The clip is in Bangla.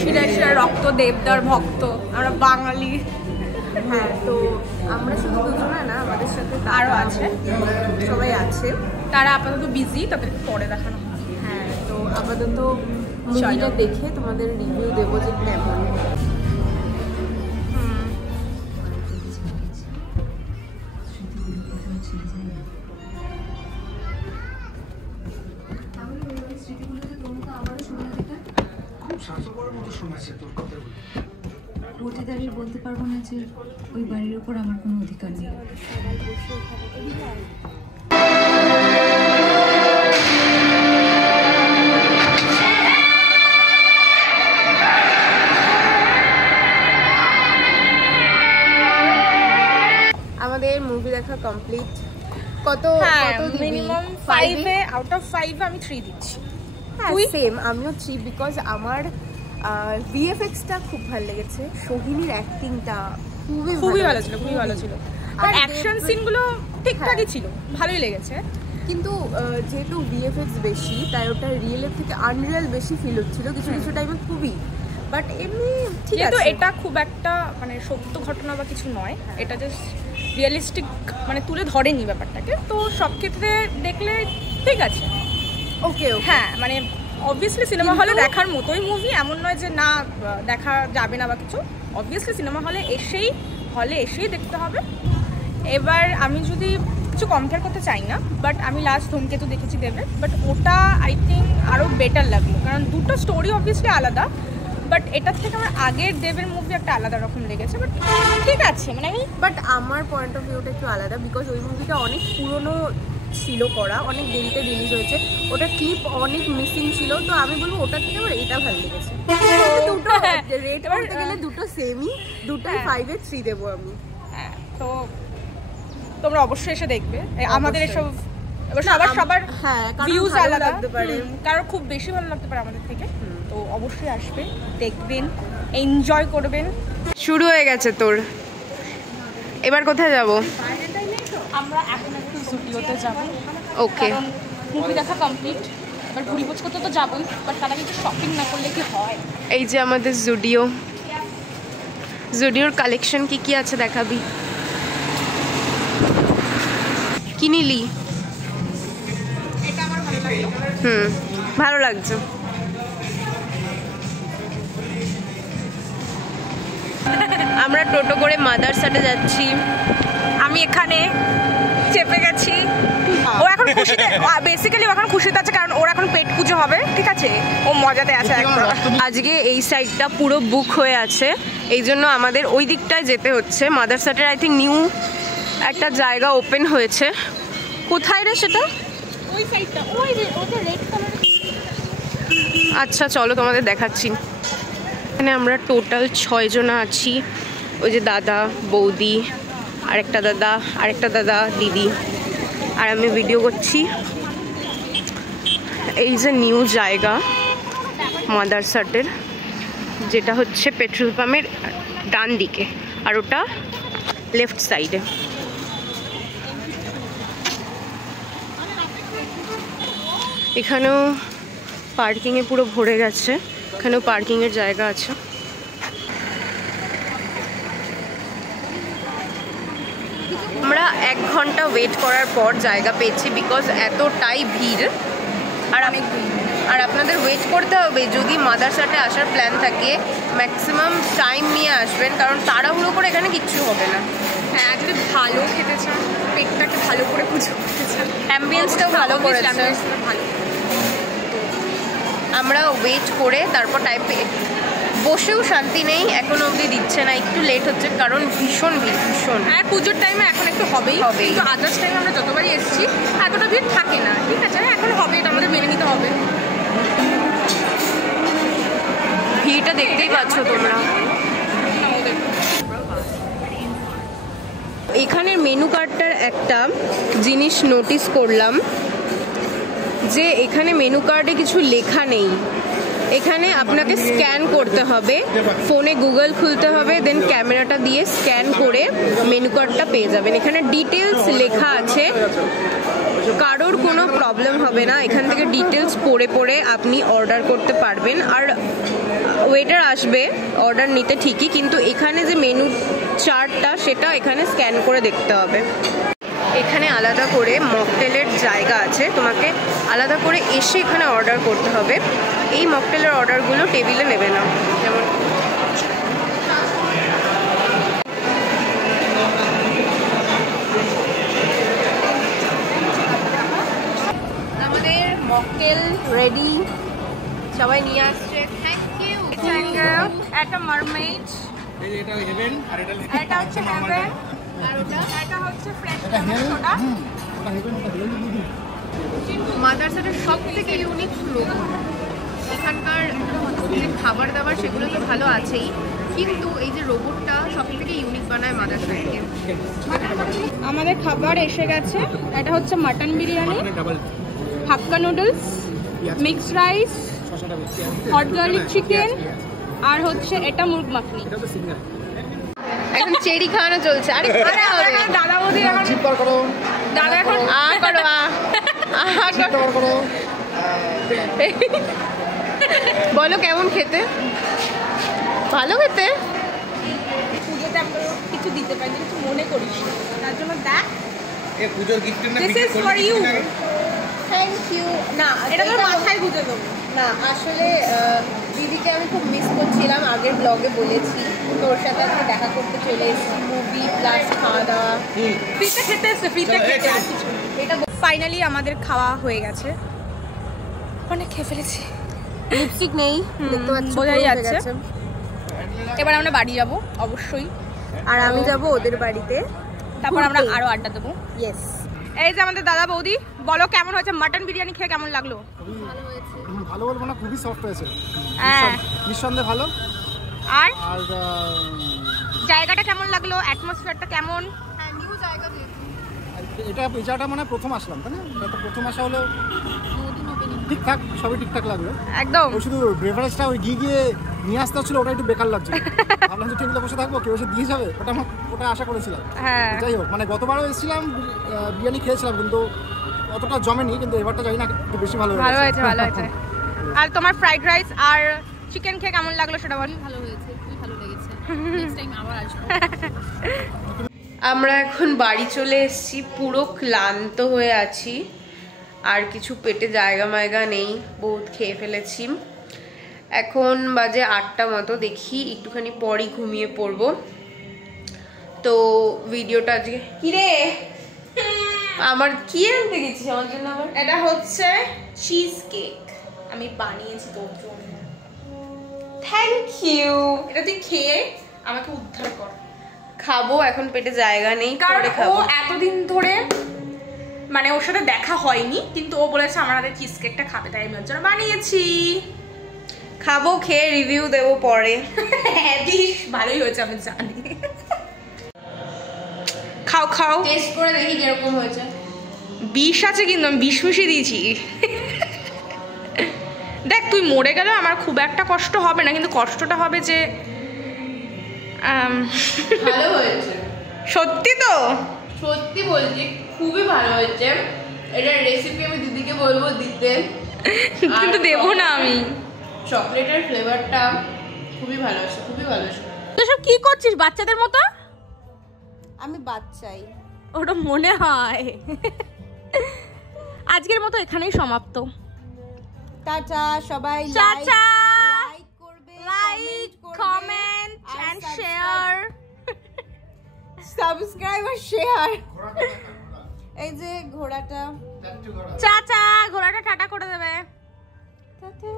শিরায় শিরায় রক্ত, দেবদার ভক্ত, আমরা বাঙালি। হ্যাঁ, তো আমরা শুধু দুজনে না, আমাদের সাথে আরও আছে, সবাই আছে। তারা আপাতত বিজি, তাদেরকে পরে দেখানো হবে। হ্যাঁ, তো আপাতত মুভিটা দেখে তোমাদের রিভিউ দেবো যে কেমন। উঠে দাঁড়িয়ে বলতে পারবো না যে ওই বাড়ির উপর আমার কোনো অধিকার নেই। আমাদের মুভি দেখা কমপ্লিট। কত মিনিমাম 5 আউট অফ 5 আমি 3 দিচ্ছি। তুই সেম, আমিও 3, বিকজ আমার ভিএফএক্সটা খুব ভালো লেগেছে, সোহিনীর অ্যাক্টিংটা খুবই ভালো ছিল, খুবই ভালো ছিল। আর অ্যাকশন সিনগুলো ঠিকঠাকই ছিল, ভালোই লেগেছে। কিন্তু যেহেতু ভিএফএক্স বেশি, তাই ওটা রিয়েলের থেকে আনরিয়েল বেশি ফিল হচ্ছিল কিছু কিছু টাইমে খুবই। বাট এমনি ঠিক আছে, এটা খুব একটা মানে সত্য ঘটনা বা কিছু নয়, এটা জাস্ট রিয়েলিস্টিক মানে তুলে ধরেনি ব্যাপারটাকে, তো সব ক্ষেত্রে দেখলে ঠিক আছে, ওকে। হ্যাঁ মানে অবভিয়াসলি সিনেমা হলে দেখার মতোই মুভি, এমন নয় যে না দেখা যাবে না বা কিছু। অবভিয়াসলি সিনেমা হলে এসেই দেখতে হবে। এবার আমি যদি কিছু কম্পেয়ার করতে চাই না, বাট আমি লাস্ট ধূমকেতু দেখেছি দেবে, বাট ওটা আই থিঙ্ক আরও বেটার লাগলো, কারণ দুটো স্টোরি অবভিয়াসলি আলাদা, বাট এটার থেকে আমার আগের দেবের মুভি একটা আলাদা রকম লেগেছে। বাট ঠিক আছে, মানে আমি আমার পয়েন্ট অফ ভিউটা একটু আলাদা, বিকজ ওই মুভিটা অনেক পুরনো ছিল করা, অনেক দেরিতে রিলিজ হয়েছে, ওটা ক্লিপ অনেক মিসিং ছিল, তো আমি বলবো ওটার থেকে আমার এটা ভালো লেগেছে। দুটো রেট করতে গেলে দুটো সেমই, দুটোই 5-এ 3 দেবো আমি। হ্যাঁ, তো তোমরা অবশ্যই এসে দেখবে। আমাদের এসব সবার ভিউজ আলাদা লাগতে পারে, কারোর খুব বেশি ভালো লাগতে পারে আমাদের থেকে, তো অবশ্যই আসবে, দেখবেন, এনজয় করবেন। শুরু হয়ে গেছে তোর, এবার কোথায় যাব? আমরা এখন একটু জুডিওতে যাব। ওকে, মুভি দেখা কমপ্লিট, এবার ঘুরি বোঝ করতে তো যাবোই, বাট তারা কিন্তু শপিং না করলে কি হয়। এই যে আমাদের জুডিওর কালেকশন কি আছে দেখাবি? কি নিলি? এটা আমার ভালো লাগলো। ভালো লাগছে। আমরা টোটো করে মাদারসাটে যাচ্ছি। আমি এখানে চেপে গেছি। ও এখন খুশিতে, বেসিক্যালি এখন খুশিতে আছে, কারণ ওর এখন পেট পুজো হবে, ঠিক আছে, ও মজাতে আছে একদম। আজকে এই সাইডটা পুরো বুক হয়ে আছে, এই জন্য আমাদের ওই দিকটায় যেতে হচ্ছে। মাদারসাটের আই থিঙ্ক নিউ একটা জায়গা ওপেন হয়েছে। কোথায় রে সেটা? ওই সাইডটা, ওই যে ওটা রেড কালার। আচ্ছা চলো তোমাদের দেখাচ্ছি। এখানে আমরা টোটাল 6 জনা আছি। ওই যে দাদা, বৌদি, আরেকটা দাদা, দিদি, আর আমি ভিডিও করছি। এই যে নিউ জায়গা মাদারসাটের, যেটা হচ্ছে পেট্রোল পাম্পের ডান দিকে, আর ওটা লেফট সাইডে। এখানেও পার্কিংয়ে পুরো ভরে গেছে, এখানেও পার্কিংয়ের জায়গা আছে। আমরা 1 ঘন্টা ওয়েট করার পর জায়গা পেয়েছি, বিকজ এতটাই ভিড়। আর আপনাদের ওয়েট করতে হবে যদি মাদারসাটে আসার প্ল্যান থাকে, ম্যাক্সিমাম টাইম নিয়ে আসবেন, কারণ তাড়াহুড়ো করে এখানে কিচ্ছু হবে না। হ্যাঁ, যদি ভালো খেতে চান, পেটটাকে ভালো করে পুজো করতে চান, অ্যাম্বিয়েন্সটাও ভালো করেছে। ভালো, আমরা ওয়েট করে তারপর বসেও শান্তি নেই, এখনো অবধি দিচ্ছে না, একটু লেট হচ্ছে, কারণ ভীষণ ভিড়, ভীষণ। আর পুজোর টাইমে এখন একটু হবেই, কিন্তু আদার্স টাইমে আমরা যতবারই এসেছি এতটা ভিড় থাকে না, ঠিক আছে, এখন হবে, এটা আমাদের মেনে নিতে হবে। ভিড়টা দেখতেই পাচ্ছ তোমরা। এখানের মেনু কার্ডটার একটা জিনিস নোটিস করলাম, যে এখানে মেনু কার্ডে কিছু লেখা নেই। এখানে আপনাকে স্ক্যান করতে হবে, ফোনে গুগল খুলতে হবে, দেন ক্যামেরাটা দিয়ে স্ক্যান করে মেনু কার্ডটা পেয়ে যাবেন। এখানে ডিটেলস লেখা আছে, কারোর কোনো প্রবলেম হবে না, এখান থেকে ডিটেলস পড়ে আপনি অর্ডার করতে পারবেন। আর ওয়েটার আসবে অর্ডার নিতে ঠিকই, কিন্তু এখানে যে মেনু চার্টটা সেটা এখানে স্ক্যান করে দেখতে হবে। এখানে আলাদা করে মকটেলের জায়গা আছে, তোমাকে আলাদা করে এসে এখানে অর্ডার করতে হবে। এই মকটেলের অর্ডারগুলো টেবিলে নেবে না। যেমন আমাদের মকটেল রেডি, সবাই নিয়ে আসছে। Thank you. একটা মারমেড, এটা হেভেন আর এটা হচ্ছে হেভেন, আর এটা হচ্ছে ফ্রেশ সোডা। মাদারসাটের সব থেকে ইউনিক লোগো। এখানকার যে খাবার দাবার সেগুলো তো ভালো আছেই, কিন্তু এই যে রোবটটা সব থেকে ইউনিক বানায় মাদারসাটকে। আমাদের খাবার এসে গেছে। এটা হচ্ছে mutton biryani, hakka noodles, mixed rice, hot garlic chicken, আর হচ্ছে এটা মুরগ মাখনি। এখন চেরি খাওয়ানো চলছে। আরে দাদা বৌদি এখন দাদা এখন বলো কেমন খেতে? ভালো খেতে। পুজোতে আমরা কিছু দিতে পারি, কিছু মনে করিস, তার জন্য দেখ এ পূজোর গিফট না this is for you. Thank you. না এটা তোর মাথায় গুঁজে দেবো। না, আসলে দিদিকে আমি খুব মিস করছিলাম, আগের ব্লগে বলেছি। তোর সাথে আমি দেখা করতে চলে এসেছি, মুভি প্লাস খাওয়া দাওয়া। ফ্রিতে খেতে এসছে, ফ্রিতে খেতে। আর কিছু এটা ফাইনালি আমাদের খাওয়া হয়ে গেছে, অনেক খেয়ে ফেলেছি। লিপস্টিক নেই, দেখতে পাচ্ছ, বোঝাই পুরো যাচ্ছে। হয়ে গেছে। এবার আমরা বাড়ি যাব অবশ্যই, আর আমি যাব ওদের বাড়িতে, তারপর আমরা ঘুরতে। আরো আড্ডা দেবো। ইয়েস। এই যে আমাদের দাদা বৌদি, বলো কেমন হয়েছে মাটন বিরিয়ানি খেয়ে, কেমন লাগলো? ভালো বলবো না, খুবই সফট হয়েছে, হ্যাঁ। নিঃসন্দেহে ভালো। আর আর জায়গাটা কেমন লাগলো, অ্যাটমসফিয়ারটা কেমন? এটা এই জায়গাটা মানে প্রথম আসলাম, তাই না? এটা তো প্রথম আসা হলো, ঠিকঠাক সবই ঠিকঠাক লাগলো। একদম। ওই শুধু ব্রেভারেজটা ওই গিয়ে নিয়ে আসতে হচ্ছিল, ওটা একটু বেকার লাগছিল। ভাবলাম যে টেবিলে বসে থাকবো, কেউ এসে দিয়ে যাবে, ওটা আশা করেছিলাম। হ্যাঁ। যাই হোক, মানে গতবারও এসেছিলাম বিরিয়ানি খেয়েছিলাম, কিন্তু অতটা জমেনি, কিন্তু এবারটা জানি না একটু বেশি ভালো ভালো হয়েছে, ভালো হয়েছে। আর তোমার ফ্রাইড রাইস আর চিকেন খেয়ে কেমন লাগলো সেটা বল। ভালো হয়েছে, খুবই ভালো লেগেছে। নেক্সট টাইম আবার আসবো। আমরা এখন বাড়ি চলে এসেছি, পুরো ক্লান্ত হয়ে আছি, আর কিছু পেটে জায়গা মায়গা নেই, বহুত খেয়ে ফেলেছি। এখন বাজে 8টা মতো, দেখি একটুখানি পরই ঘুমিয়ে পড়বো। তো ভিডিওটা আজকে কিরে আমার কি আনতে গেছিস আমার জন্য? আবার এটা হচ্ছে চিজ কেক, আমি বানিয়েছি তোর জন্য। Thank you. এটা তুই খেয়ে আমাকে উদ্ধার কর। খাবো, এখন পেটে জায়গা নেই, কারণ পরে ও খাবো। এতদিন ধরে মানে ওর সাথে দেখা হয়নি, কিন্তু ও বলেছে আমার হাতে চিজ কেকটা খাবে, তাই আমি ওর জন্য বানিয়েছি। খাবো, খেয়ে রিভিউ দেবো পরে। হ্যাঁ দিস, ভালোই হয়েছে আমি জানি। খাও খাও, টেস্ট করে দেখি কিরকম হয়েছে। বিষ আছে কিন্তু আমি বিষ মিশিয়ে দিয়েছি। দেখ তুই মরে গেলেও আমার খুব একটা কষ্ট হবে না, কিন্তু কষ্টটা হবে যে ভালো হয়েছে, সত্যি তো সত্যি বলছি, খুবই ভালো হয়েছে। এটার রেসিপি আমি দিদিকে বলবো দিতে, কিন্তু দেবো না আমি। চকলেটের ফ্লেভারটা খুবই ভালো আছে, খুবই ভালো আছে। তুই সব কি করছিস বাচ্চাদের মতো? আমি বাচ্চাই, ওটা মনে হয়। আজকের মতো এখানেই সমাপ্ত। টাটা সবাই, টাটা, লাইক করবে, like comment and share, subscribe আর শেয়ার। এই যে ঘোড়াটা, চাচা ঘোড়াটা টাটা করে দেবে। টাটা।